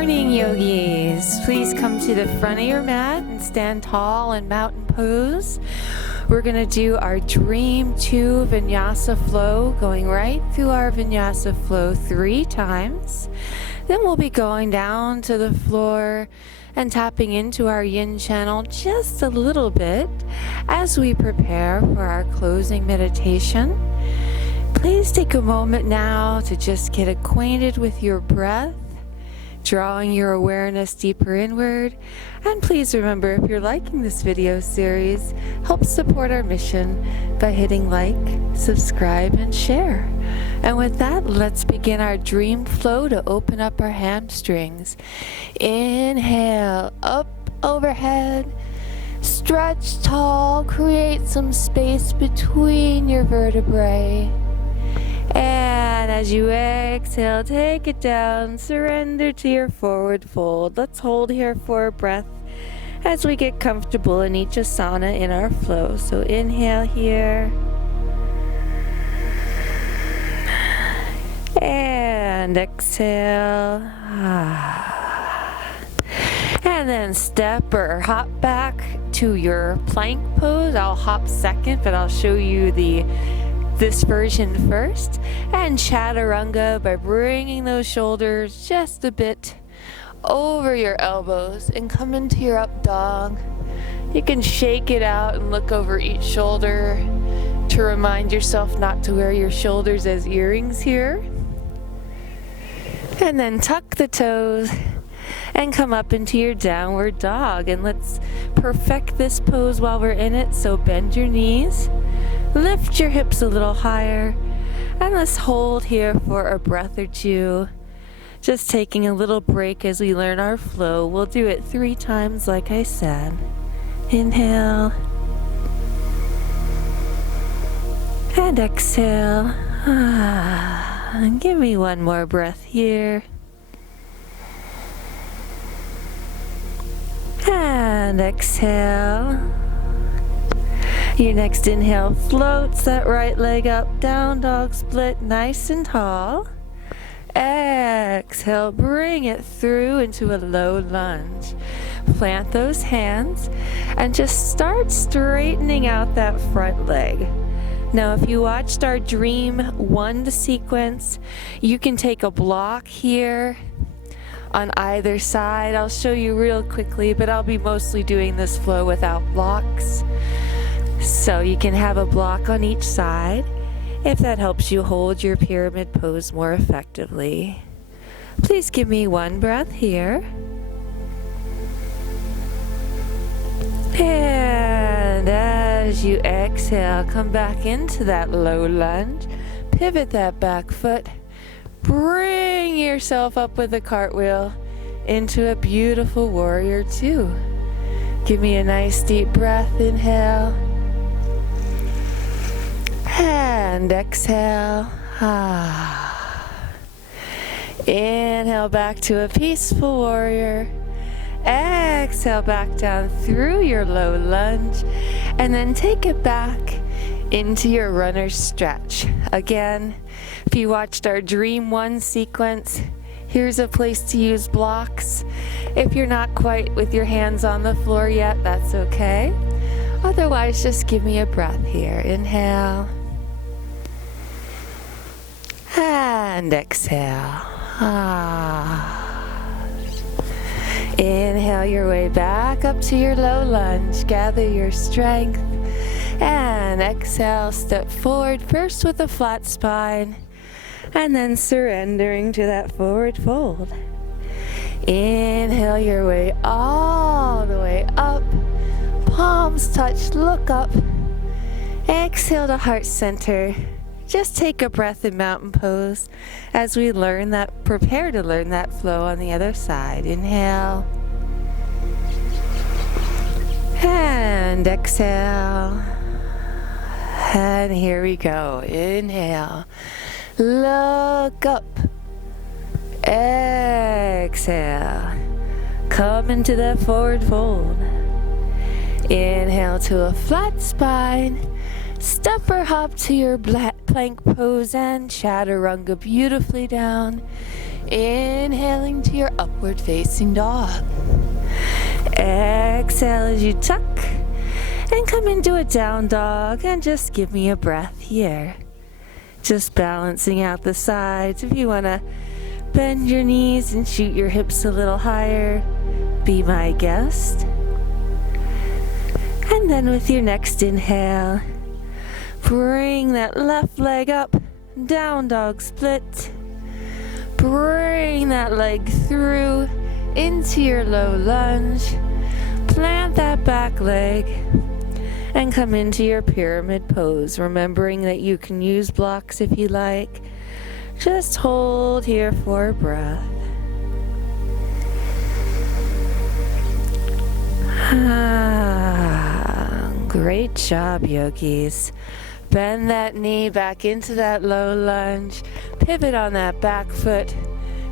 morning, yogis. Please come to the front of your mat and stand tall in mountain pose. We're going to do our Dream 2 Vinyasa flow, going right through our Vinyasa flow 3 times. Then we'll be going down to the floor and tapping into our yin channel just a little bit as we prepare for our closing meditation. Please take a moment now to just get acquainted with your breath, drawing your awareness deeper inward. And please remember, if you're liking this video series, help support our mission by hitting like, subscribe, and share. And with that, let's begin our dream flow to open up our hamstrings. Inhale, up overhead. Stretch tall, create some space between your vertebrae. And as you exhale, take it down, surrender to your forward fold. Let's hold here for a breath as we get comfortable in each asana in our flow. So inhale here. And exhale. And then step or hop back to your plank pose. I'll hop second, but I'll show you this version first. And Chaturanga by bringing those shoulders just a bit over your elbows and come into your up dog. You can shake it out and look over each shoulder to remind yourself not to wear your shoulders as earrings here. And then tuck the toes and come up into your downward dog. And let's perfect this pose while we're in it. So bend your knees. Lift your hips a little higher, and let's hold here for a breath or two. Just taking a little break as we learn our flow. We'll do it 3 times like I said. Inhale. And exhale. And give me one more breath here. And exhale. Your next inhale floats that right leg up, down dog split, nice and tall. Exhale, bring it through into a low lunge. Plant those hands and just start straightening out that front leg. Now, if you watched our Dream 1 sequence, you can take a block here on either side. I'll show you real quickly, but I'll be mostly doing this flow without blocks. So you can have a block on each side if that helps you hold your pyramid pose more effectively. Please give me one breath here. And as you exhale, come back into that low lunge. Pivot that back foot. Bring yourself up with a cartwheel into a beautiful warrior 2. Give me a nice deep breath. Inhale. And exhale. Inhale back to a peaceful warrior. Exhale back down through your low lunge. And then take it back into your runner's stretch. Again, if you watched our Dream 1 sequence, here's a place to use blocks. If you're not quite with your hands on the floor yet, that's okay. Otherwise, just give me a breath here. Inhale. And exhale. Inhale your way back up to your low lunge. Gather your strength. And exhale, step forward first with a flat spine. And then surrendering to that forward fold. Inhale your way all the way up. Palms touch, look up. Exhale to heart center. Just take a breath in mountain pose as we prepare to learn that flow on the other side. Inhale. And exhale. And here we go. Inhale. Look up. Exhale. Come into that forward fold. Inhale to a flat spine. Step or hop to your plank pose and Chaturanga beautifully down Inhaling to your upward facing dog. Exhale as you tuck and come into a down dog, and just give me a breath here. Just balancing out the sides. If you want to bend your knees and shoot your hips a little higher, be my guest. And then with your next inhale, bring that left leg up, down dog split. Bring that leg through into your low lunge. Plant that back leg and come into your pyramid pose, remembering that you can use blocks if you like. Just hold here for a breath. Great job, yogis. Bend that knee back into that low lunge. Pivot on that back foot.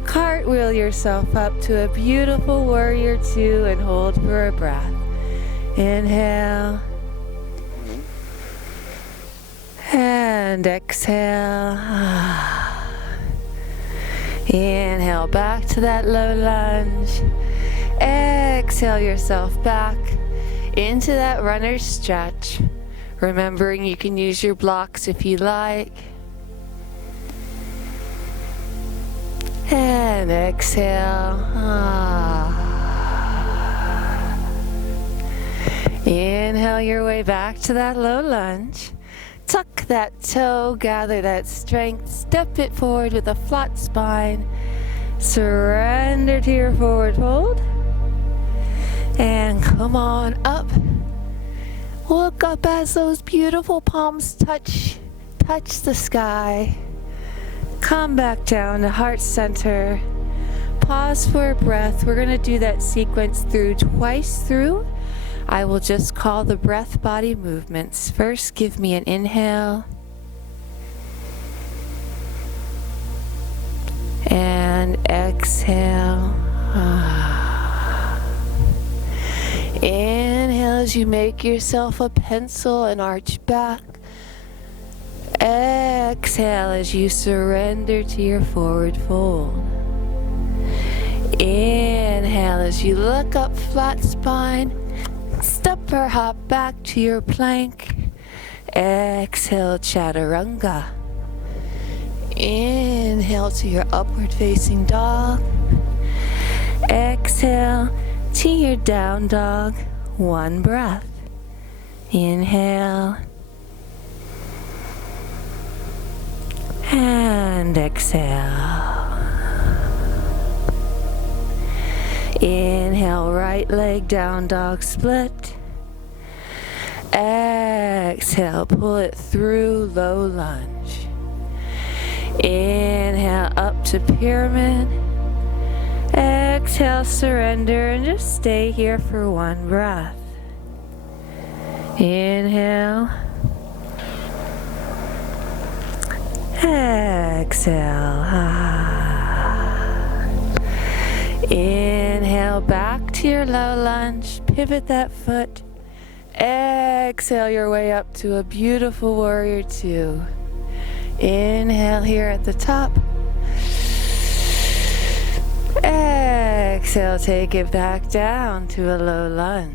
Cartwheel yourself up to a beautiful warrior two and hold for a breath. Inhale. And exhale. Inhale back to that low lunge. Exhale yourself back into that runner's stretch. Remembering you can use your blocks if you like. And exhale. Inhale your way back to that low lunge. Tuck that toe, gather that strength, step it forward with a flat spine. Surrender to your forward fold. And come on up. Look up as those beautiful palms touch the sky. Come back down to heart center. Pause for a breath. We're going to do that sequence twice through. I will just call the breath body movements. First, give me an inhale. And exhale. Inhale as you make yourself a pencil and arch back. Exhale as you surrender to your forward fold. Inhale as you look up, flat spine. Step or hop back to your plank. Exhale, Chaturanga. Inhale to your upward facing dog. Exhale to your down dog. One breath. Inhale. And exhale. Inhale, right leg down dog split. Exhale, pull it through low lunge. Inhale, up to pyramid. Exhale, surrender, and just stay here for one breath. Inhale. Exhale. Inhale back to your low lunge. Pivot that foot. Exhale your way up to a beautiful warrior two. Inhale here at the top. Exhale, take it back down to a low lunge.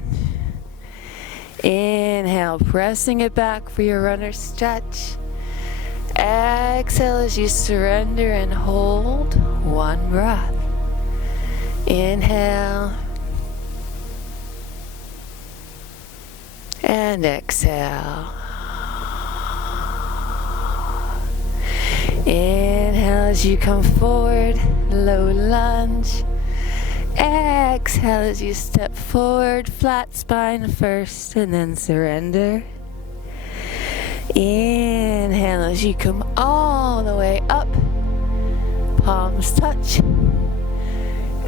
Inhale, pressing it back for your runner stretch. Exhale as you surrender and hold one breath. Inhale. And exhale. Inhale as you come forward, low lunge. Exhale as you step forward, flat spine first, and then surrender. Inhale as you come all the way up, palms touch.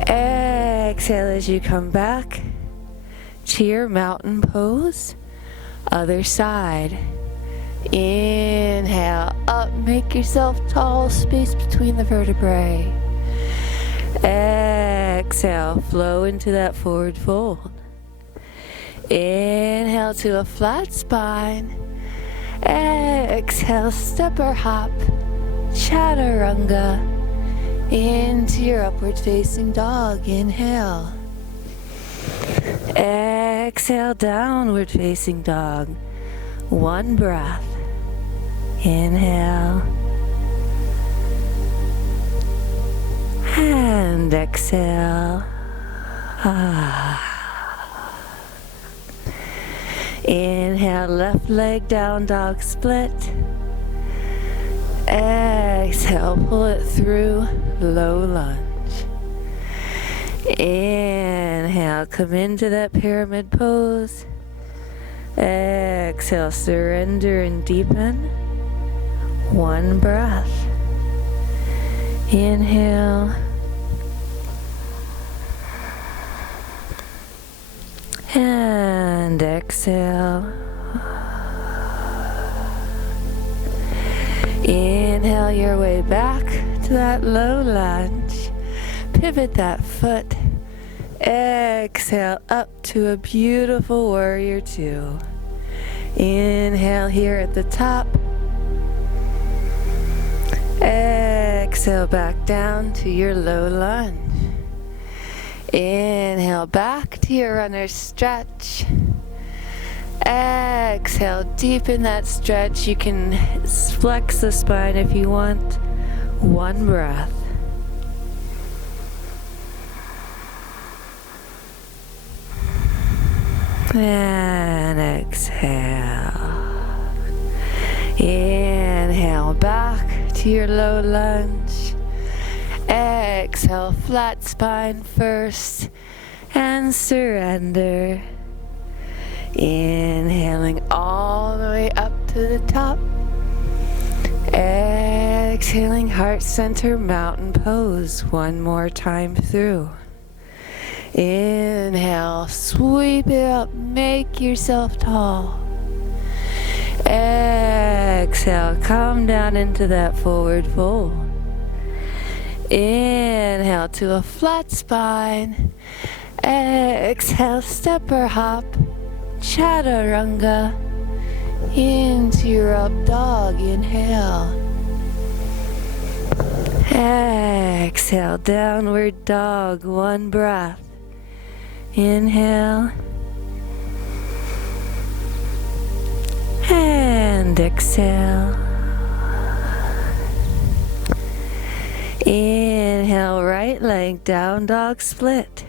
Exhale as you come back to your mountain pose. Other side. Inhale up, make yourself tall, space between the vertebrae. Exhale, flow into that forward fold. Inhale to a flat spine. Exhale, step or hop, Chaturanga. into your upward facing dog. Inhale. Exhale, downward facing dog. One breath. Inhale. And exhale. Inhale, left leg down, dog split. Exhale, pull it through, low lunge. Inhale, come into that pyramid pose. Exhale, surrender and deepen. One breath. Inhale. And exhale. Inhale your way back to that low lunge. Pivot that foot. Exhale up to a beautiful warrior two. Inhale here at the top. Exhale back down to your low lunge. Inhale back to your runner's stretch. Exhale, deepen that stretch. You can flex the spine if you want. One breath. And exhale. Inhale back to your low lunge. Exhale, flat spine first, and surrender. Inhaling all the way up to the top. Exhaling, heart center, mountain pose. One more time through. Inhale, sweep it up, make yourself tall. Exhale, come down into that forward fold. Inhale to a flat spine. Exhale, step or hop. Chaturanga. Into your up dog. Inhale. Exhale, downward dog. One breath. Inhale. And exhale. Inhale, right leg down, dog split.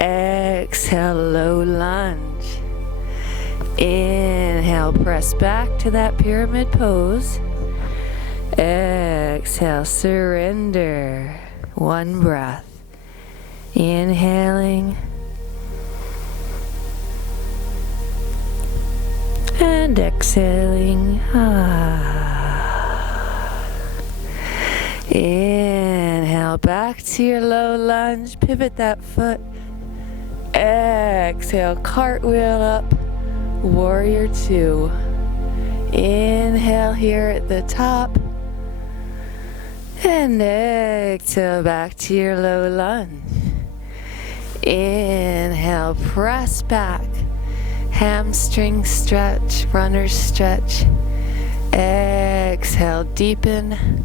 Exhale, low lunge. Inhale, press back to that pyramid pose. Exhale, surrender. One breath. Inhaling. And exhaling. Inhale, back to your low lunge. Pivot that foot. Exhale, cartwheel up. Warrior two. Inhale here at the top. And exhale, back to your low lunge. Inhale, press back. Hamstring stretch, runner stretch. Exhale, deepen.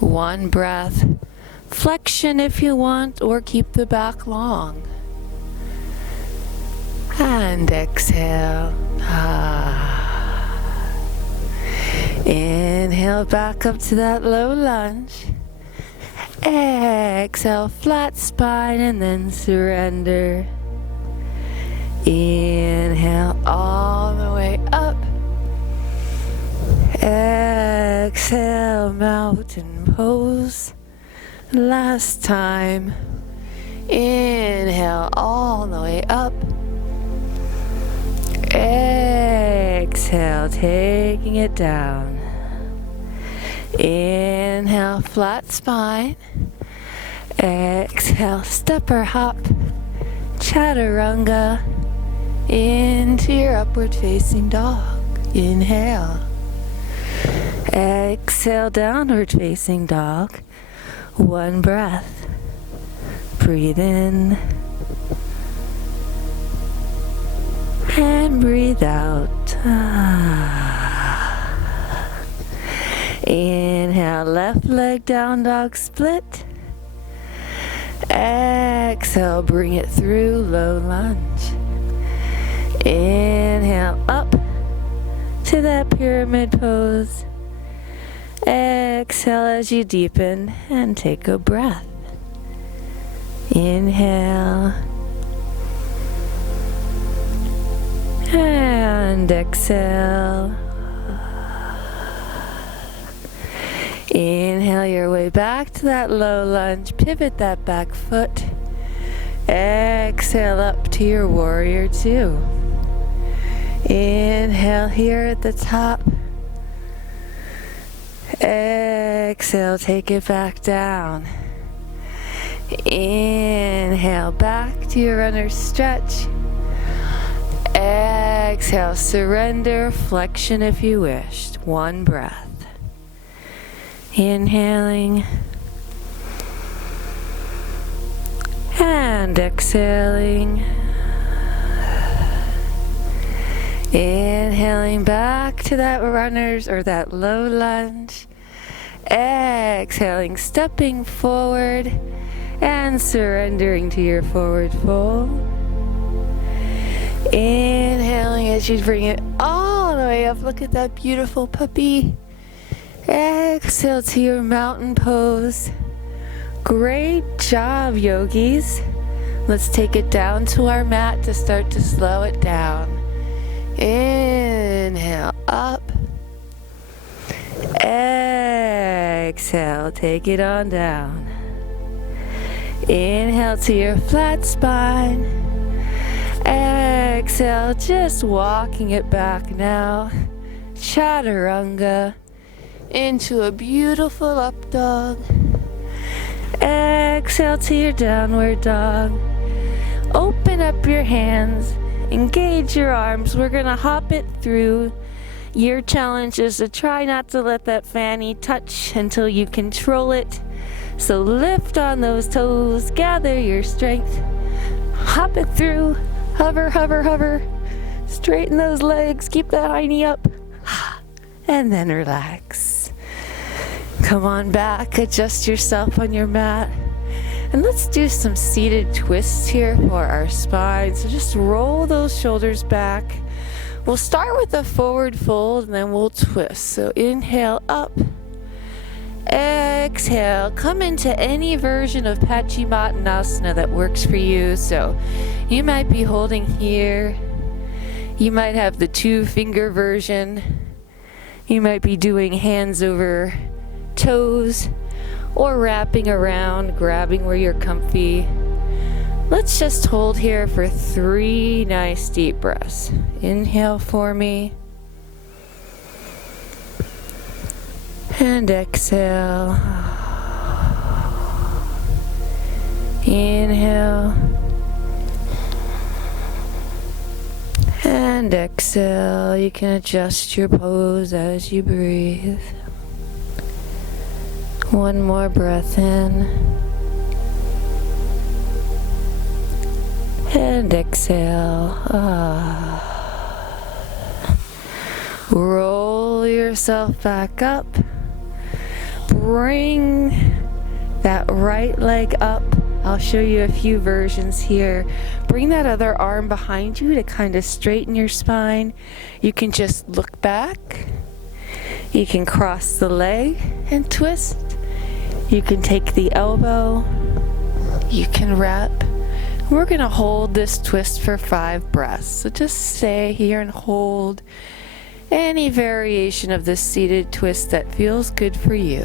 One breath. Flexion if you want, or keep the back long. And exhale. Inhale back up to that low lunge. Exhale, flat spine, and then surrender. Inhale all the way up. Exhale, mountain pose. Last time. Inhale all the way up. Exhale, taking it down. Inhale, flat spine. Exhale, step or hop. Chaturanga. Into your upward facing dog. Inhale. Exhale, downward facing dog. One breath. Breathe in. And breathe out. Inhale, left left leg down dog split. Exhale, bring it through, low lunge. Inhale up to that pyramid pose. Exhale as you deepen and take a breath. Inhale. And exhale. Inhale your way back to that low lunge. Pivot that back foot. Exhale up to your warrior two. Inhale here at the top. Exhale, take it back down. Inhale back to your runner's stretch. Exhale, surrender, flexion if you wished. One breath. Inhaling and exhaling. Inhaling back to that runner's or that low lunge. Exhaling, stepping forward and surrendering to your forward fold. Inhaling as you bring it all the way up. Look at that beautiful puppy. Exhale to your mountain pose. Great job, yogis. Let's take it down to our mat to start to slow it down. Inhale up. Exhale, take it on down. Inhale to your flat spine. Exhale, just walking it back now. Chaturanga into a beautiful up dog. Exhale to your downward dog. Open up your hands. Engage your arms. We're gonna hop it through. Your challenge is to try not to let that fanny touch until you control it. So lift on those toes, gather your strength, hop it through, hover, hover, hover, straighten those legs, keep that hiney up, and then relax. Come on back, adjust yourself on your mat, and let's do some seated twists here for our spine. So just roll those shoulders back. We'll start with a forward fold and then we'll twist. So inhale up. Exhale, come into any version of Paschimottanasana that works for you. So you might be holding here. You might have the 2-finger version. You might be doing hands over toes or wrapping around, grabbing where you're comfy. Let's just hold here for 3 nice deep breaths. Inhale for me. And exhale. Inhale. And exhale. You can adjust your pose as you breathe. One more breath in. And exhale. Roll yourself back up. Bring that right leg up. I'll show you a few versions here. Bring that other arm behind you to kind of straighten your spine. You can just look back. You can cross the leg and twist. You can take the elbow. You can wrap. We're going to hold this twist for 5 breaths. So just stay here and hold any variation of this seated twist that feels good for you.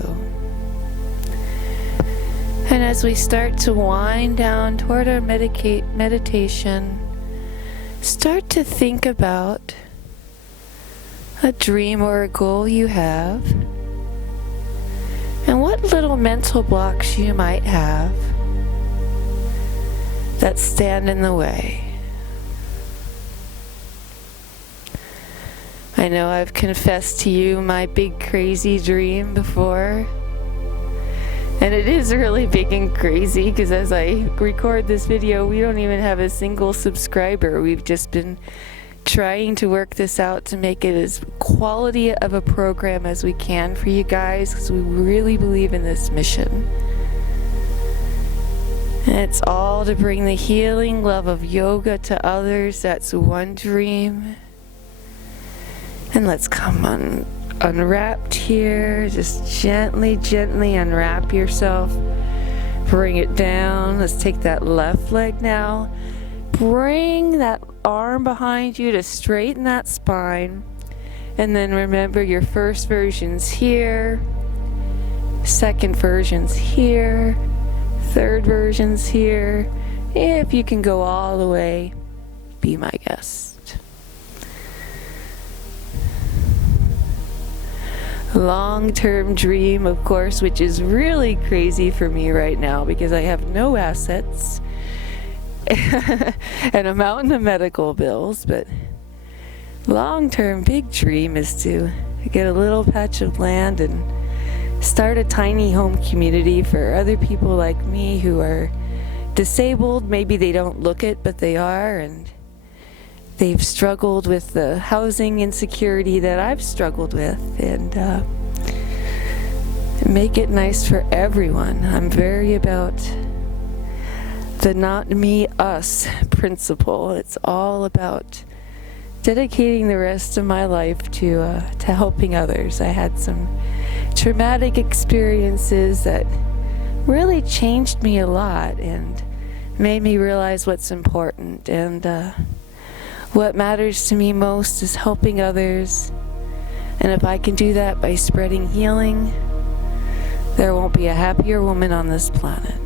And as we start to wind down toward our meditation, start to think about a dream or a goal you have and what little mental blocks you might have that stand in the way. I know I've confessed to you my big crazy dream before, and it is really big and crazy because as I record this video, we don't even have a single subscriber. We've just been trying to work this out to make it as quality of a program as we can for you guys, because we really believe in this mission. And it's all to bring the healing love of yoga to others. That's one dream. And let's come on, unwrapped here. Just gently, gently unwrap yourself. Bring it down. Let's take that left leg now. Bring that arm behind you to straighten that spine. And then remember your first version's here. Second version's here. Third version's here. If you can go all the way, be my guest. Long-term dream, of course, which is really crazy for me right now because I have no assets and a mountain of medical bills. But long-term big dream is to get a little patch of land and start a tiny home community for other people like me who are disabled. Maybe they don't look it, but they are, and they've struggled with the housing insecurity that I've struggled with, and make it nice for everyone. I'm very about the not me, us principle. It's all about dedicating the rest of my life to helping others. I had some traumatic experiences that really changed me a lot and made me realize what's important. And what matters to me most is helping others. And if I can do that by spreading healing, there won't be a happier woman on this planet.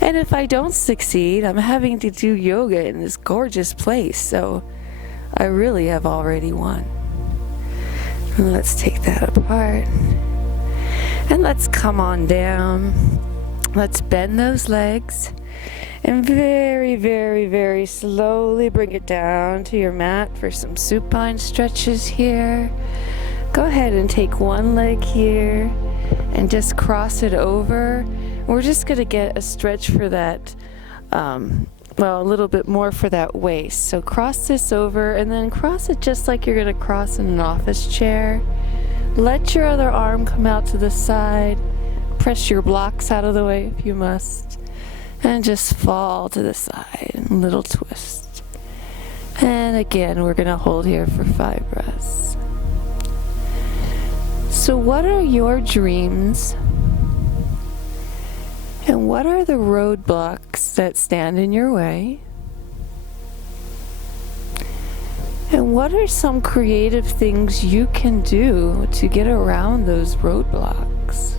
And if I don't succeed, I'm having to do yoga in this gorgeous place, so I really have already won. Let's take that apart. And let's come on down. Let's bend those legs. And very, very, very slowly bring it down to your mat for some supine stretches here. Go ahead and take one leg here and just cross it over. We're just going to get a stretch for that, a little bit more for that waist. So cross this over and then cross it just like you're going to cross in an office chair. Let your other arm come out to the side. Press your blocks out of the way if you must. And just fall to the side. A little twist. And again, we're going to hold here for 5 breaths. So what are your dreams? And what are the roadblocks that stand in your way? And what are some creative things you can do to get around those roadblocks?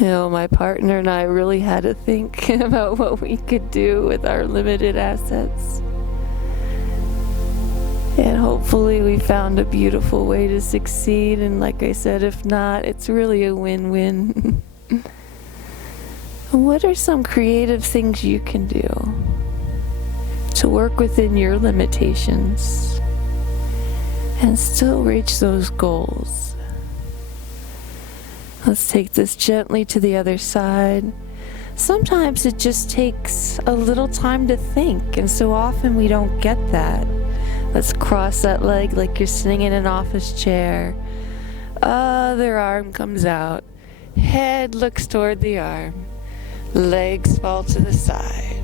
You know, my partner and I really had to think about what we could do with our limited assets. And hopefully we found a beautiful way to succeed. And like I said, if not, it's really a win-win. What are some creative things you can do to work within your limitations and still reach those goals? Let's take this gently to the other side. Sometimes it just takes a little time to think, and so often we don't get that. Let's cross that leg like you're sitting in an office chair. Other arm comes out. Head looks toward the arm. Legs fall to the side.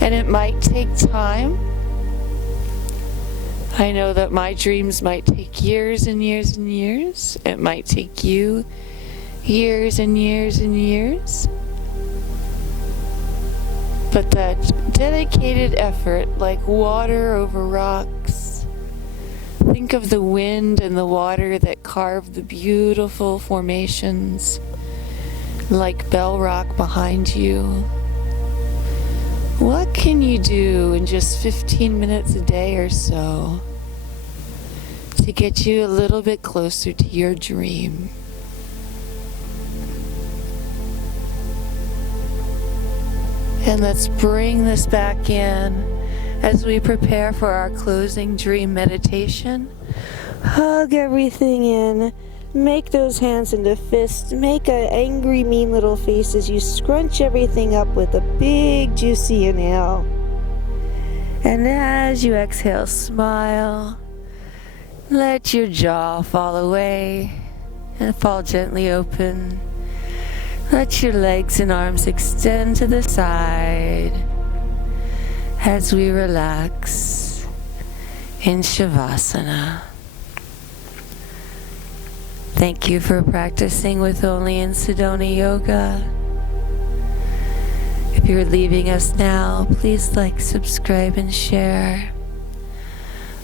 And it might take time. I know that my dreams might take years and years and years. It might take you years and years and years. But that dedicated effort, like water over rocks, think of the wind and the water that carve the beautiful formations, like Bell Rock behind you. What can you do in just 15 minutes a day or so to get you a little bit closer to your dream? And let's bring this back in as we prepare for our closing dream meditation. Hug everything in. Make those hands into fists. Make an angry, mean little face as you scrunch everything up with a big, juicy inhale. And as you exhale, smile. Let your jaw fall away and fall gently open. Let your legs and arms extend to the side as we relax in Shavasana. Thank you for practicing with Only in Sedona Yoga. If you're leaving us now, please like, subscribe, and share.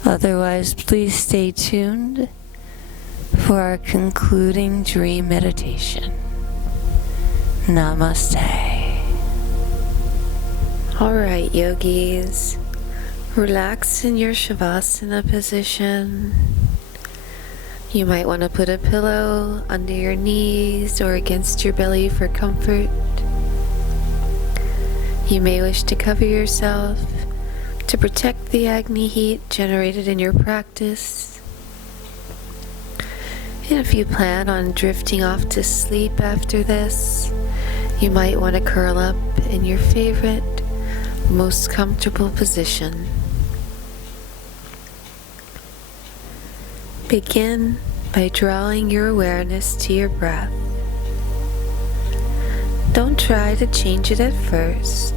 Otherwise, please stay tuned for our concluding dream meditation. Namaste. All right, yogis, relax in your Shavasana position. You might want to put a pillow under your knees or against your belly for comfort. You may wish to cover yourself to protect the Agni heat generated in your practice. And if you plan on drifting off to sleep after this, you might want to curl up in your favorite, most comfortable position. Begin by drawing your awareness to your breath. Don't try to change it at first,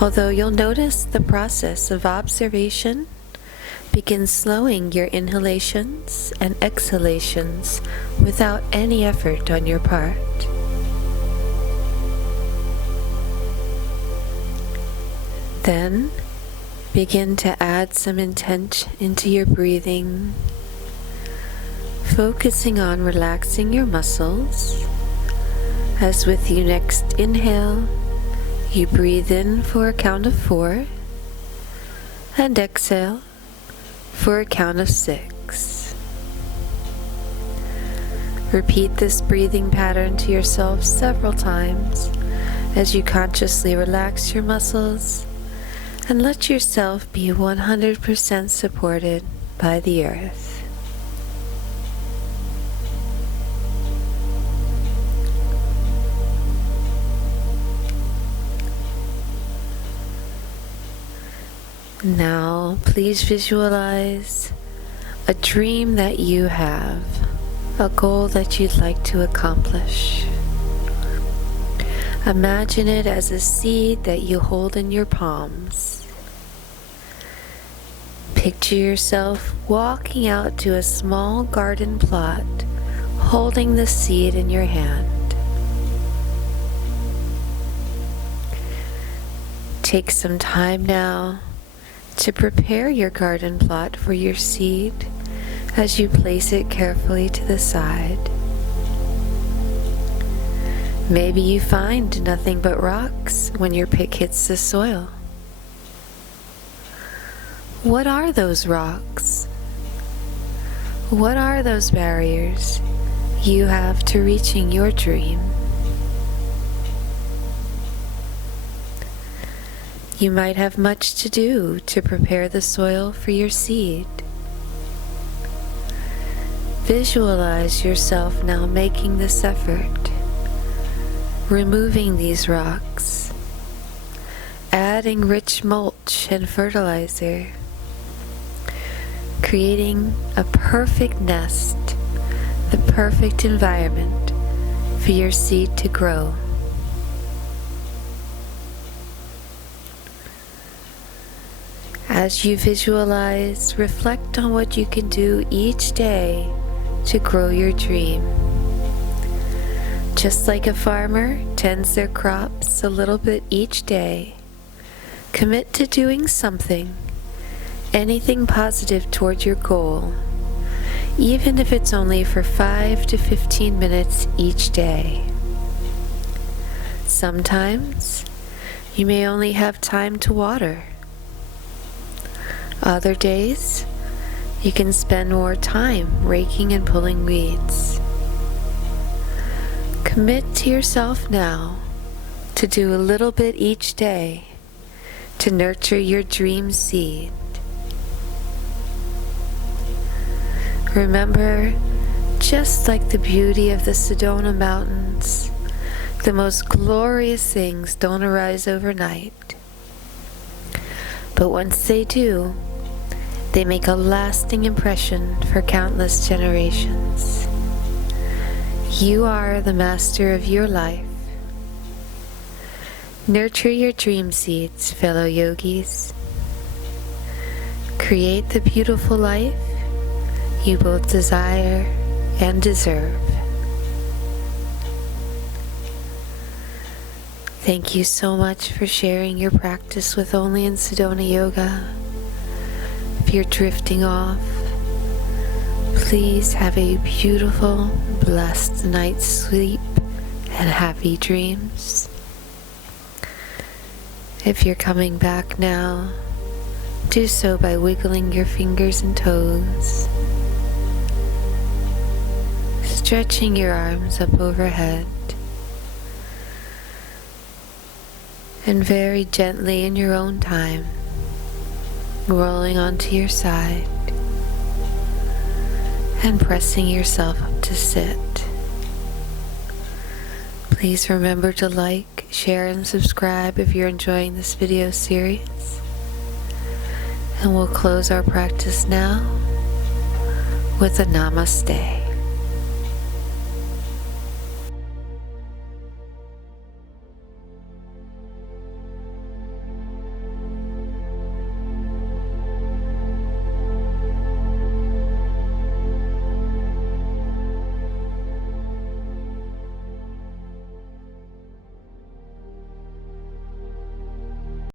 although you'll notice the process of observation. Begin slowing your inhalations and exhalations without any effort on your part. Then, begin to add some intent into your breathing, focusing on relaxing your muscles, as with your next inhale, you breathe in for a count of 4, and exhale for a count of 6. Repeat this breathing pattern to yourself several times as you consciously relax your muscles and let yourself be 100% supported by the earth. Now, please visualize a dream that you have, a goal that you'd like to accomplish. Imagine it as a seed that you hold in your palms. Picture yourself walking out to a small garden plot, holding the seed in your hand. Take some time now to prepare your garden plot for your seed as you place it carefully to the side. Maybe you find nothing but rocks when your pick hits the soil. What are those rocks? What are those barriers you have to reaching your dream? You might have much to do to prepare the soil for your seed. Visualize yourself now making this effort, removing these rocks, adding rich mulch and fertilizer, creating a perfect nest, the perfect environment for your seed to grow. As you visualize, reflect on what you can do each day to grow your dream. Just like a farmer tends their crops a little bit each day, commit to doing something, anything positive toward your goal, even if it's only for 5 to 15 minutes each day. Sometimes you may only have time to water. Other days, you can spend more time raking and pulling weeds. Commit to yourself now to do a little bit each day to nurture your dream seed. Remember, just like the beauty of the Sedona Mountains, the most glorious things don't arise overnight. But once they do, they make a lasting impression for countless generations. You are the master of your life. Nurture your dream seeds, fellow yogis. Create the beautiful life you both desire and deserve. Thank you so much for sharing your practice with Only in Sedona Yoga. If you're drifting off, please have a beautiful, blessed night's sleep and happy dreams. If you're coming back now, do so by wiggling your fingers and toes, stretching your arms up overhead, and very gently in your own time, rolling onto your side and pressing yourself up to sit. Please remember to like, share, and subscribe if you're enjoying this video series. And we'll close our practice now with a Namaste.